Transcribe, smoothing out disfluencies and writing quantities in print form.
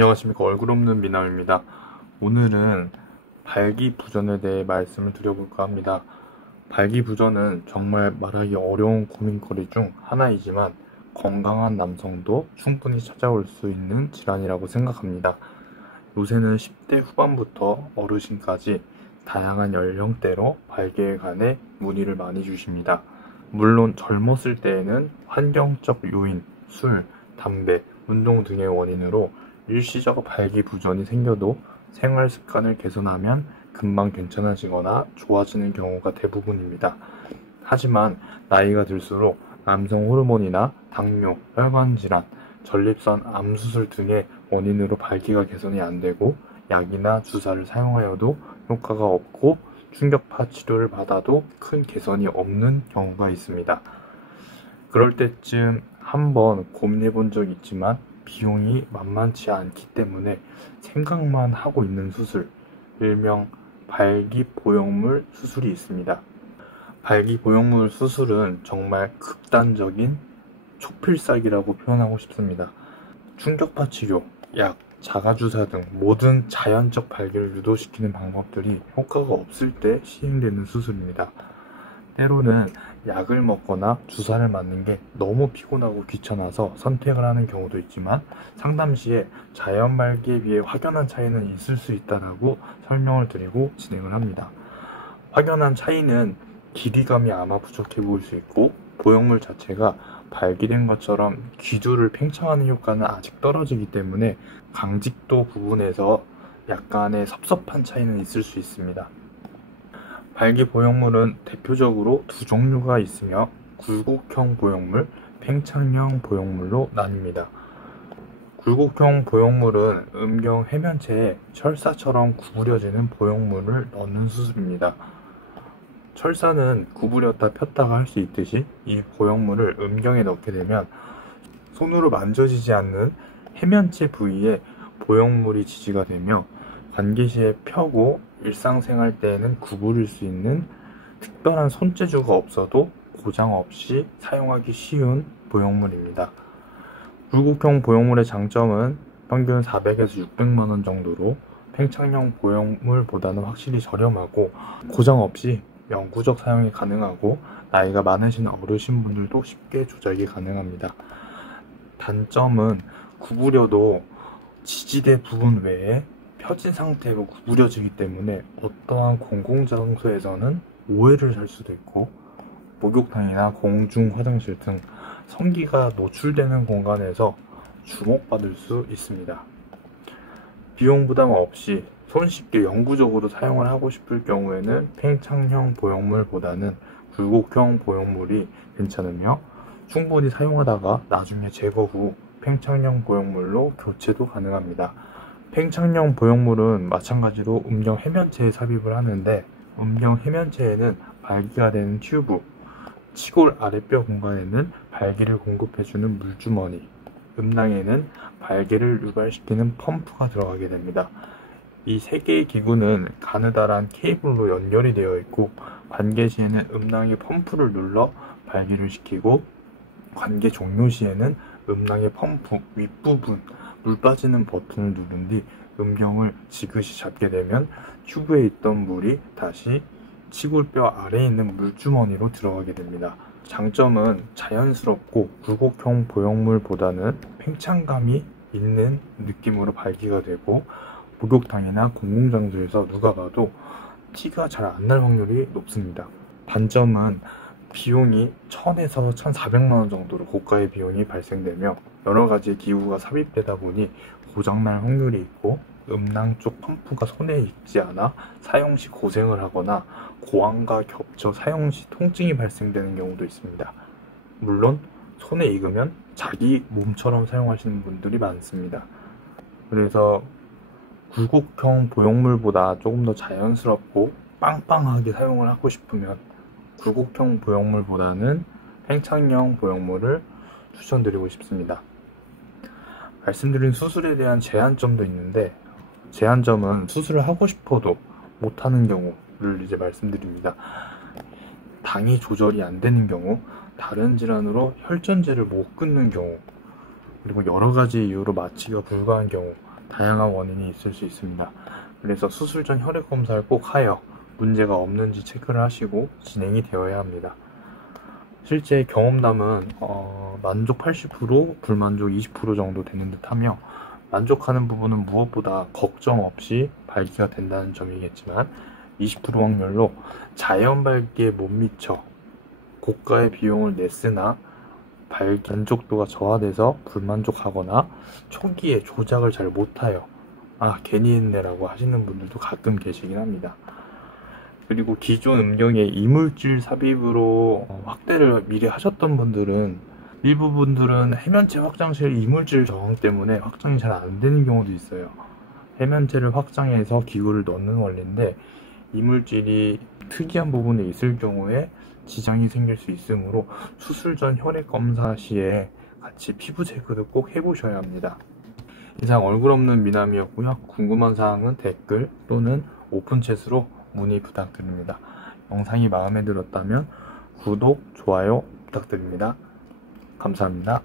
안녕하십니까. 얼굴 없는 미남입니다. 오늘은 발기부전에 대해 말씀을 드려볼까 합니다. 발기부전은 정말 말하기 어려운 고민거리 중 하나이지만 건강한 남성도 충분히 찾아올 수 있는 질환이라고 생각합니다. 요새는 10대 후반부터 어르신까지 다양한 연령대로 발기에 관해 문의를 많이 주십니다. 물론 젊었을 때에는 환경적 요인, 술, 담배, 운동 등의 원인으로 일시적 발기부전이 생겨도 생활 습관을 개선하면 금방 괜찮아지거나 좋아지는 경우가 대부분입니다. 하지만 나이가 들수록 남성 호르몬이나 당뇨, 혈관 질환, 전립선 암 수술 등의 원인으로 발기가 개선이 안 되고 약이나 주사를 사용하여도 효과가 없고 충격파 치료를 받아도 큰 개선이 없는 경우가 있습니다. 그럴 때쯤 한번 고민해 본 적 있지만 비용이 만만치 않기 때문에 생각만 하고 있는 수술, 일명 발기보형물 수술이 있습니다. 발기보형물 수술은 정말 극단적인 초필살기라고 표현하고 싶습니다. 충격파 치료, 약, 자가주사 등 모든 자연적 발기를 유도시키는 방법들이 효과가 없을 때 시행되는 수술입니다. 때로는 약을 먹거나 주사를 맞는 게 너무 피곤하고 귀찮아서 선택을 하는 경우도 있지만 상담 시에 자연 발기에 비해 확연한 차이는 있을 수 있다고 설명을 드리고 진행을 합니다. 확연한 차이는 길이감이 아마 부족해 보일 수 있고 보형물 자체가 발기된 것처럼 기두를 팽창하는 효과는 아직 떨어지기 때문에 강직도 부분에서 약간의 섭섭한 차이는 있을 수 있습니다. 발기보형물은 대표적으로 두 종류가 있으며 굴곡형 보형물, 팽창형 보형물로 나뉩니다. 굴곡형 보형물은 음경 해면체에 철사처럼 구부려지는 보형물을 넣는 수술입니다. 철사는 구부렸다 폈다가 할 수 있듯이 이 보형물을 음경에 넣게 되면 손으로 만져지지 않는 해면체 부위에 보형물이 지지가 되며 관계 시에 펴고 일상생활 때에는 구부릴 수 있는 특별한 손재주가 없어도 고장 없이 사용하기 쉬운 보형물입니다. 굴곡형 보형물의 장점은 평균 400에서 600만원 정도로 팽창형 보형물보다는 확실히 저렴하고 고장 없이 영구적 사용이 가능하고 나이가 많으신 어르신분들도 쉽게 조작이 가능합니다. 단점은 구부려도 지지대 부분 외에 펴진 상태로 구부려지기 때문에 어떠한 공공장소에서는 오해를 살 수도 있고 목욕탕이나 공중 화장실 등 성기가 노출되는 공간에서 주목받을 수 있습니다. 비용 부담 없이 손쉽게 영구적으로 사용을 하고 싶을 경우에는 팽창형 보형물보다는 굴곡형 보형물이 괜찮으며 충분히 사용하다가 나중에 제거 후 팽창형 보형물로 교체도 가능합니다. 팽창형 보형물은 마찬가지로 음경 해면체에 삽입을 하는데 음경 해면체에는 발기가 되는 튜브, 치골 아랫뼈 공간에는 발기를 공급해주는 물주머니, 음낭에는 발기를 유발시키는 펌프가 들어가게 됩니다. 이 세 개의 기구는 가느다란 케이블로 연결이 되어 있고 관계 시에는 음낭의 펌프를 눌러 발기를 시키고 관계 종료 시에는 음낭의 펌프 윗부분 물 빠지는 버튼을 누른 뒤 음경을 지그시 잡게 되면 튜브에 있던 물이 다시 치골뼈 아래에 있는 물주머니로 들어가게 됩니다. 장점은 자연스럽고 굴곡형 보형물보다는 팽창감이 있는 느낌으로 발기가 되고 목욕탕이나 공공장소에서 누가 봐도 티가 잘 안 날 확률이 높습니다. 단점은 비용이 1000에서 1400만원 정도로 고가의 비용이 발생되며 여러가지 기구가 삽입되다 보니 고장날 확률이 있고 음낭 쪽 펌프가 손에 익지 않아 사용 시 고생을 하거나 고환과 겹쳐 사용 시 통증이 발생되는 경우도 있습니다. 물론 손에 익으면 자기 몸처럼 사용하시는 분들이 많습니다. 그래서 굴곡형 보형물보다 조금 더 자연스럽고 빵빵하게 사용을 하고 싶으면 굴곡형 보형물보다는 팽창형 보형물을 추천드리고 싶습니다. 말씀드린 수술에 대한 제한점도 있는데 제한점은 수술을 하고 싶어도 못하는 경우를 이제 말씀드립니다. 당이 조절이 안 되는 경우, 다른 질환으로 혈전제를 못 끊는 경우, 그리고 여러 가지 이유로 마취가 불가한 경우 다양한 원인이 있을 수 있습니다. 그래서 수술 전 혈액 검사를 꼭 하여 문제가 없는지 체크를 하시고 진행이 되어야 합니다. 실제 경험담은 만족 80%, 불만족 20% 정도 되는 듯하며, 만족하는 부분은 무엇보다 걱정 없이 발기가 된다는 점이겠지만 20% 확률로 자연 발기에 못 미쳐 고가의 비용을 냈으나 발기 만족도가 저하돼서 불만족하거나 초기에 조작을 잘 못하여 괜히 했네라고 하시는 분들도 가끔 계시긴 합니다. 그리고 기존 음경의 이물질 삽입으로 확대를 미리 하셨던 분들은, 일부 분들은 해면체 확장실 이물질 저항 때문에 확장이 잘 안 되는 경우도 있어요. 해면체를 확장해서 기구를 넣는 원리인데 이물질이 특이한 부분에 있을 경우에 지장이 생길 수 있으므로 수술 전 혈액 검사 시에 같이 피부 체크도 꼭 해보셔야 합니다. 이상 얼굴 없는 미남이었고요. 궁금한 사항은 댓글 또는 오픈챗으로 문의 부탁드립니다. 영상이 마음에 들었다면 구독, 좋아요 부탁드립니다. 감사합니다.